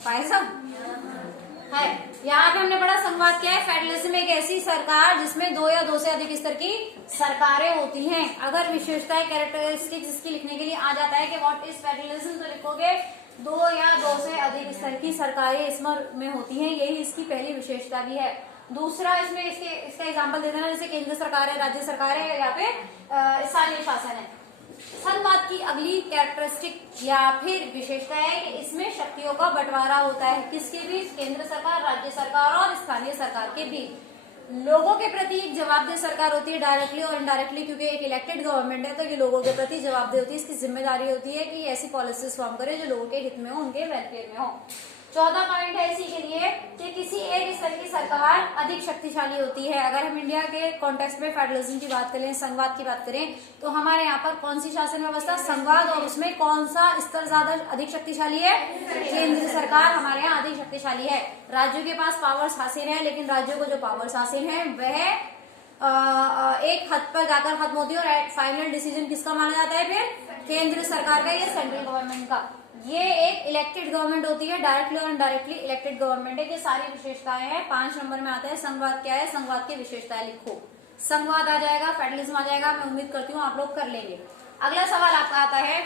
फायसम है। यहाँ पे हमने पढ़ा संघवाद क्या है। फेडरलिज्म एक ऐसी सरकार जिसमें दो या दो से अधिक स्तर की सरकारें होती हैं। अगर विशेषताएं कैरेक्टरिस्टिक्स इसकी लिखने के लिए आ जाता है कि व्हाट इज फेडरलिज्म, तो लिखोगे दो या दो से अधिक स्तर की सरकारें इसमें होती हैं, यही इसकी पहली विशेषता भी है। दूसरा इसमें इसका एग्जाम्पल दे देना, जैसे केंद्र सरकार है, राज्य सरकार है, या फिर स्थानीय शासन है। संघवाद की अगली कैरेक्टरिस्टिक या फिर विशेषता है कि इसमें शक्तियों का बंटवारा होता है। किसके बीच? केंद्र सरकार, राज्य सरकार और स्थानीय सरकार के बीच। लोगों के प्रति एक जवाबदेह सरकार होती है, डायरेक्टली और इनडायरेक्टली, क्योंकि एक इलेक्टेड गवर्नमेंट है तो ये लोगों के प्रति जवाबदेह होती है। इसकी जिम्मेदारी होती है कि ऐसी पॉलिसीज फॉर्म करे जो लोगों के हित में हो, उनके वेलफेयर में हो। 14 पॉइंट है इसी के लिए कि किसी एक स्तर की सरकार अधिक शक्तिशाली होती है। अगर हम इंडिया के कॉन्टेक्स्ट में फेडरलिज्म की बात करें, संघवाद की बात करें, तो हमारे यहाँ पर कौन सी शासन व्यवस्था? संघवाद। और उसमें कौन सा स्तर ज्यादा अधिक शक्तिशाली है? केंद्र सरकार हमारे यहाँ अधिक शक्तिशाली है। राज्यों के पास पावर्स हासिल है, लेकिन राज्यों को जो पावर्स हासिल है वह एक हद पर जाकर खत्म होती है और फाइनल डिसीजन किसका माना जाता है? फिर केंद्र सरकार का, ये सेंट्रल गवर्नमेंट का। ये एक इलेक्टेड गवर्नमेंट होती है, डायरेक्टली और इनडायरेक्टली इलेक्टेड गवर्नमेंट है। ये सारी विशेषताएं हैं। 5 नंबर में आता है संघवाद क्या है। संघवाद की विशेषताएं लिखो। संघवाद आ जाएगा, फेडरलिज्म आ जाएगा। मैं उम्मीद करती हूँ आप लोग कर लेंगे। अगला सवाल आपका आता है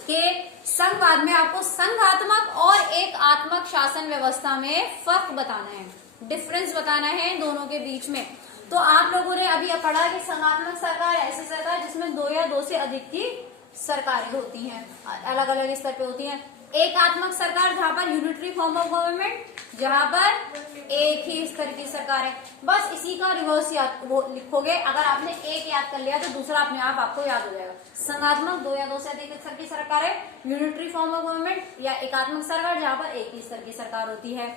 कि संघवाद में आपको संघात्मक और एकात्मक शासन व्यवस्था में फर्क बताना है, डिफरेंस बताना है दोनों के बीच में। तो आप लोगों ने अभी पढ़ा कि संघात्मक सरकार ऐसी सरकार जिसमें दो या दो से अधिक की सरकारें होती हैं, अलग अलग स्तर पे होती हैं। एकात्मक सरकार जहां पर यूनिटरी फॉर्म ऑफ गवर्नमेंट, जहां पर एक ही स्तर की सरकार है। बस इसी का रिवर्स वो लिखोगे। अगर आपने एक याद कर लिया तो दूसरा अपने आप आपको याद हो जाएगा। संघात्मक दो या दो से अधिक स्तर की सरकार है, यूनिटरी फॉर्म ऑफ गवर्नमेंट या एकात्मक सरकार जहां पर एक ही स्तर की सरकार होती है।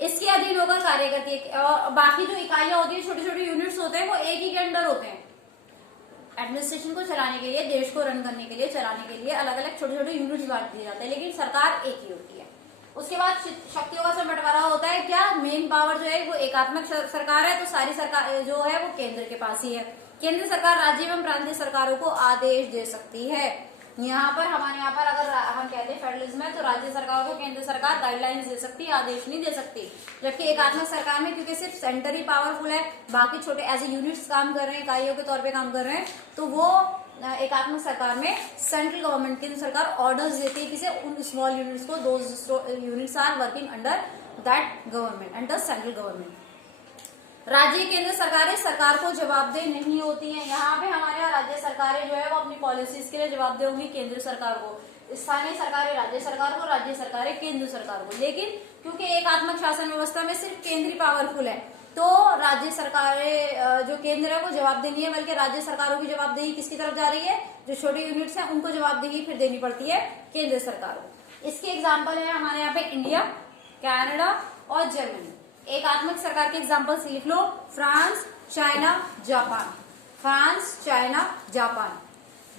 इसके अधीन होकर कार्य करती है और बाकी जो इकाइयां होती है, छोटे छोटे यूनिट्स होते हैं, वो एक ही के अंडर होते हैं। एडमिनिस्ट्रेशन को चलाने के लिए, देश को रन करने के लिए, चलाने के लिए अलग अलग छोटे छोटे यूनिट्स बांट दिए जाते हैं, लेकिन सरकार एक ही होती है। उसके बाद शक्तियों का बंटवारा होता है। क्या? मेन पावर जो है वो एकात्मक सरकार है, तो सारी सरकार जो है वो केंद्र के पास ही है। केंद्र सरकार राज्य एवं प्रांतीय सरकारों को आदेश दे सकती है। यहाँ पर हमारे यहाँ पर अगर हम कहते हैं फेडरलिज्म है, तो राज्य सरकार को केंद्र सरकार गाइडलाइंस दे सकती है, आदेश नहीं दे सकती। जबकि एकात्मक सरकार में क्योंकि सिर्फ सेंटर ही पावरफुल है, बाकी छोटे एज ए यूनिट्स काम कर रहे हैं, इकाइयों के तौर पे काम कर रहे हैं, तो वो एकात्मक सरकार में सेंट्रल गवर्नमेंट केंद्र सरकार ऑर्डर्स देती है किसे? उन स्मॉल यूनिट्स को। दो units are working under that government, under central government. राज्य केंद्र सरकारें सरकार को जवाबदेह नहीं होती हैं। यहाँ पे हमारे यहाँ राज्य सरकारें जो है वो अपनी पॉलिसीज के लिए जवाबदेह होंगी केंद्र सरकार को, स्थानीय सरकारें राज्य सरकार को, राज्य सरकारें केंद्र सरकार को। लेकिन क्योंकि एकात्मक शासन व्यवस्था में सिर्फ केंद्र पावरफुल है, तो राज्य सरकारें जो केंद्र है वो जवाबदेह नहीं है, बल्कि राज्य सरकारों की जवाबदेही किसकी तरफ जा रही है? जो छोटी यूनिट्स हैं उनको जवाबदेही फिर देनी पड़ती है केंद्र सरकार को। इसके एग्जाम्पल है हमारे यहाँ पे इंडिया, कनाडा और जर्मनी। एकात्मक सरकार के एग्जाम्पल्स लिख लो। France, China, Japan. France, China, Japan.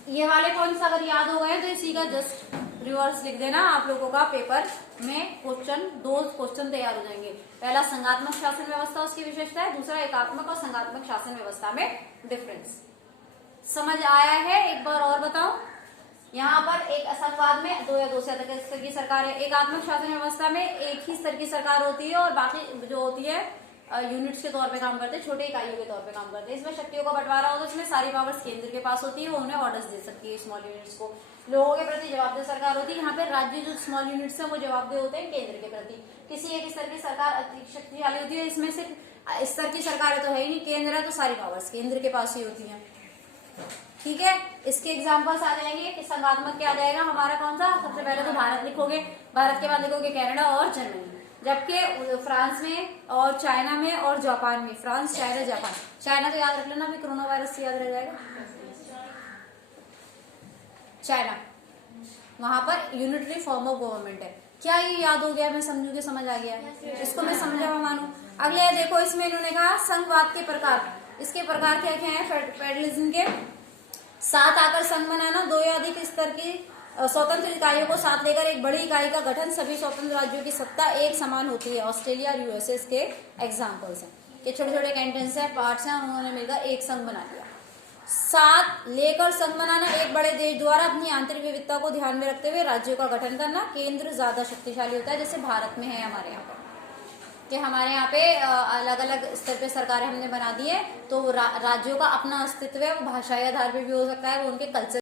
ये वाले पॉइंट्स अगर याद हो गए तो इसी का जस्ट रिवर्स लिख देना। आप लोगों का पेपर में क्वेश्चन, 2 क्वेश्चन तैयार हो जाएंगे। पहला संघात्मक शासन व्यवस्था, उसकी विशेषता है। दूसरा एकात्मक और संघात्मक शासन व्यवस्था में डिफरेंस। समझ आया है? एक बार और बताओ। यहाँ पर एक संघवाद में दो या दो से अधिक स्तर की सरकार है। एकात्मक शासन व्यवस्था में एक ही स्तर की सरकार होती है और बाकी जो होती है यूनिट्स के तौर पे काम करते हैं, छोटे इकाइयों के तौर पे काम करते हैं। इसमें शक्तियों का बंटवारा होता है, इसमें सारी पावर्स केंद्र के पास होती है, वो उन्हें ऑर्डर्स दे सकती है स्मॉल यूनिट्स को। लोगों के प्रति जवाबदेह सरकार होती है। यहाँ पे राज्य जो स्मॉल यूनिट्स है वो जवाबदेह होते हैं केंद्र के प्रति। किसी एक स्तर की सरकार अतिरिक्त शक्तिशाली होती है। इसमें सिर्फ स्तर की सरकार तो है ही नहीं, केंद्र है तो सारी पावर्स केंद्र के पास ही होती है। ठीक है, इसके एग्जाम्पल्स आ जाएंगे कि संघात्मक क्या आ जाएगा हमारा कौन सा? सबसे पहले तो भारत लिखोगे, भारत के बाद लिखोगे कनाडा और जर्मनी। जबकि फ्रांस में और चाइना में और जापान में, फ्रांस, चाइना, जापान। चाइना तो याद रख लेना, अभी कोरोना वायरस से याद रह जाएगा। चाइना, वहां पर यूनिटरी फॉर्म ऑफ गवर्नमेंट है। क्या ये याद हो गया? मैं समझू के समझ आ गया, इसको मैं समझा मानू। अगले देखो, इसमें इन्होंने कहा संघवाद के प्रकार। इसके प्रकार क्या क्या है? फेडरलिज्म के 7 आकर संघ बनाना, 2 या अधिक स्तर की स्वतंत्र इकाइयों को साथ लेकर एक बड़ी इकाई का गठन, सभी स्वतंत्र राज्यों की सत्ता एक समान होती है। ऑस्ट्रेलिया और यूएसए के एग्जाम्पल्स हैं कि छोटे छोटे कैंटन्स हैं, पार्ट्स हैं, उन्होंने मिलकर एक संघ बना दिया। 7 लेकर संघ बनाना, एक बड़े देश द्वारा अपनी आंतरिक विविधता को ध्यान में रखते हुए राज्यों का गठन करना। केंद्र ज्यादा शक्तिशाली होता है, जैसे भारत में है हमारे यहाँ पर, कि हमारे यहाँ पे अलग अलग स्तर पे सरकारें हमने बना दी है, तो राज्यों का अपना अस्तित्व है, वो भाषाई आधार पे भी हो सकता है, वो उनके कल्चर